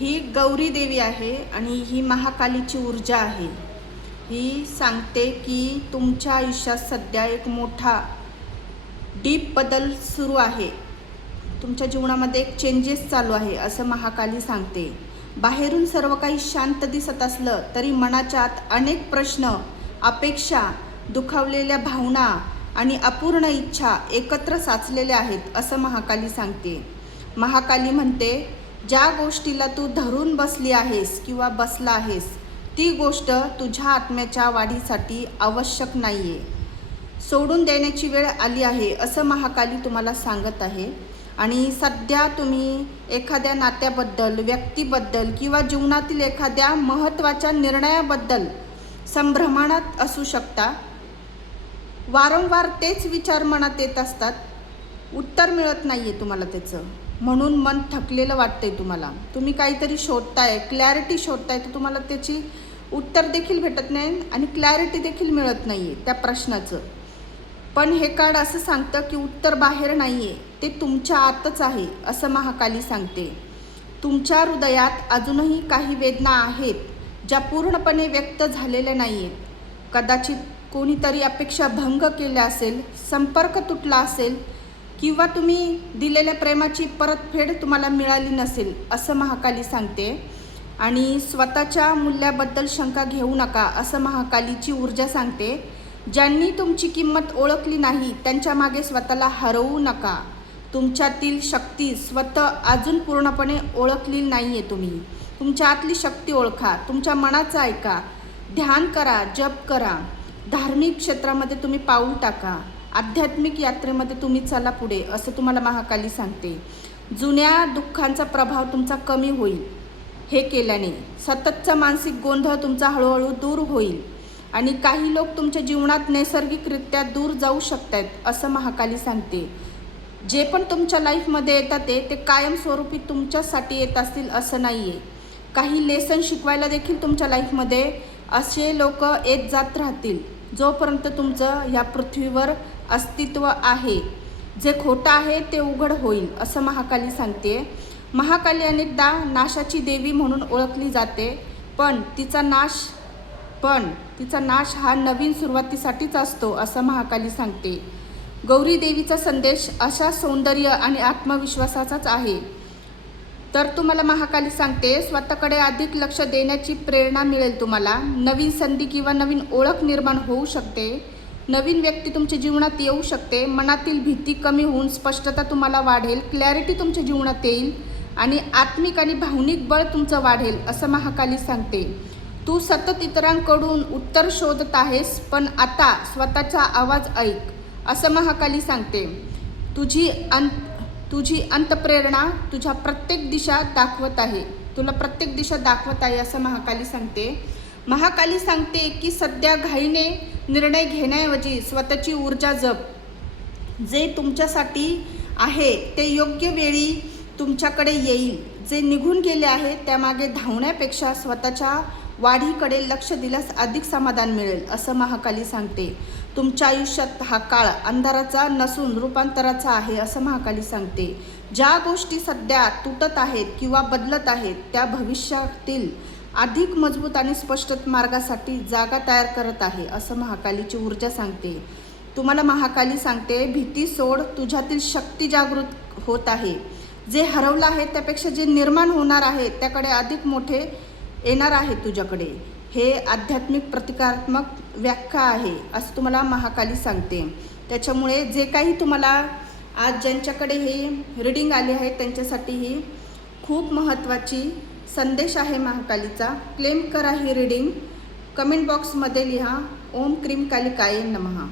ही गौरी देवी आहे आणि ही महाकालीची ऊर्जा आहे। ही सांगते की तुमच्या आयुष्यात सध्या एक मोठा डीप बदल सुरू आहे। तुमच्या जीवनामध्ये एक चेंजेस चालू आहे असं महाकाली सांगते। बाहेरून सर्व काही शांत दिसत असलं तरी मनाच्या आत अनेक प्रश्न, अपेक्षा, दुखावलेल्या भावना आणि अपूर्ण इच्छा एकत्र साचलेल्या आहेत असं महाकाली सांगते। महाकाली म्हणते, ज्या गोष्टीला तू धरून बसली आहेस किंवा बसला आहेस ती गोष्ट तुझ्या आत्म्याच्या वाढीसाठी आवश्यक नाहीये, सोडून देण्याची वेळ आली आहे असं महाकाली तुम्हाला सांगत आहे। आणि सध्या तुम्ही एखाद्या नात्याबद्दल, व्यक्तीबद्दल किंवा जीवनातील एखाद्या महत्त्वाच्या निर्णयाबद्दल संभ्रमात असू शकता। वारंवार तेच विचार मनात येत असतात, उत्तर मिळत नाहीये तुम्हाला त्याचं, म्हणून मन थकलेलं वाटतंय तुम्हाला। तुम्ही काहीतरी शोधताय, क्लॅरिटी शोधताय, तर तुम्हाला त्याची उत्तर देखील भेटत नाही आणि क्लॅरिटी देखील मिळत नाहीये त्या प्रश्नाचं। पण हे कार्ड असं सांगतं की उत्तर बाहेर नाहीये, ते तुमच्या आतच आहे असं महाकाली सांगते। तुमच्या हृदयात अजूनही काही वेदना आहेत ज्या पूर्णपणे व्यक्त झालेल्या नाहीयेत। कदाचित कोणीतरी अपेक्षा भंग केल्या असेल, संपर्क तुटला असेल किंवा तुम्ही दिलेल्या प्रेमाची परतफेड तुम्हाला मिळाली नसेल असं महाकाली सांगते। आणि स्वतःच्या मूल्याबद्दल शंका घेऊ नका असं महाकालीची ऊर्जा सांगते। ज्यांनी तुमची किंमत ओळखली नाही त्यांच्या मागे स्वतःला हरवू नका। तुमच्यातील शक्ती स्वतः अजून पूर्णपणे ओळखली नाहीये। तुम्ही तुमच्या आतली शक्ती ओळखा, तुमच्या मनाचं ऐका, ध्यान करा, जप करा, धार्मिक क्षेत्रामध्ये तुम्ही पाऊल टाका, आध्यात्मिक यात्रेमध्ये तुम्ही चला पुढे असं तुम्हाला महाकाली सांगते। जुन्या दुःखांचा प्रभाव तुमचा कमी होईल हे केल्याने। सततचा मानसिक गोंधळ तुमचा हळूहळू दूर होईल आणि काही लोक तुमच्या जीवनात नैसर्गिकरित्या दूर जाऊ शकतात असं महाकाली सांगते। जे पण तुमच्या लाईफमध्ये येतात ते कायमस्वरूपी तुमच्यासाठी येत असतील असं नाही आहे। काही लेसन शिकवायला देखील तुमच्या लाईफमध्ये असे लोक येत जात राहतील जोपर्यंत तुमचं ह्या पृथ्वीवर अस्तित्व आहे। जे खोटं आहे ते उघड होईल असं महाकाली सांगते। महाकाली अनेकदा नाशाची देवी म्हणून ओळखली जाते, पण तिचा नाश हा नवीन सुरुवातीसाठीच असतो असं महाकाली सांगते। गौरी देवीचा संदेश अशा सौंदर्य आणि आत्मविश्वासाचाच आहे। तर तुम्हाला महाकाली सांगते, स्वतःकडे अधिक लक्ष देण्याची प्रेरणा मिळेल तुम्हाला। नवीन संधी किंवा नवीन ओळख निर्माण होऊ शकते, नवीन व्यक्ती तुमच्या जीवनात येऊ शकते, मनातील भीती कमी होऊन स्पष्टता तुम्हाला वाढेल, क्लॅरिटी तुमच्या जीवनात येईल आणि आत्मिक आणि भावनिक बळ तुमचं वाढेल असं महाकाली सांगते। तू सतत इतरांकडून उत्तर शोधत आहेस, पण आता स्वतःचा आवाज ऐक असं महाकाली सांगते। तुझी अंतप्रेरणा तुझ्या प्रत्येक दिशा दाखवत आहे, तुला प्रत्येक दिशा दाखवत आहे असं महाकाली सांगते। महाकाली सांगते की सध्या घाईने निर्णय घेण्याऐवजी स्वतःची ऊर्जा जप। जे तुमच्यासाठी आहे ते योग्य वेळी तुमच्याकडे येईल। जे निघून गेले आहे त्यामागे धावण्यापेक्षा स्वतःच्या वाढीकडे लक्ष दिल्यास अधिक समाधान मिळेल असं महाकाली सांगते। तुमच्या आयुष्यात हा काळ अंधाराचा नसून रूपांतराचा आहे असं महाकाली सांगते। ज्या गोष्टी सध्या तुटत आहेत किंवा बदलत आहेत त्या भविष्यातील अधिक मजबूत आणि स्पष्ट मार्गासाठी जागा तयार करत आहे असं महाकालीची ऊर्जा सांगते। तुम्हाला महाकाली सांगते, भीती सोड, तुझ्यातील शक्ती जागृत होत आहे। जे हरवलं आहे त्यापेक्षा जे निर्माण होणार आहे त्याकडे अधिक मोठे येणार आहे तुझ्याकडे। हे आध्यात्मिक प्रतिकारात्मक व्याख्या आहे असं तुम्हाला महाकाली सांगते। त्याच्यामुळे जे काही तुम्हाला आज ज्यांच्याकडे हे रीडिंग आले आहे त्यांच्यासाठी ही खूप महत्त्वाची संदेश आहे महाकालीचा। क्लेम करा ही रीडिंग, कमेंट बॉक्समध्ये लिहा ओम क्रीम कालिकाय नमः।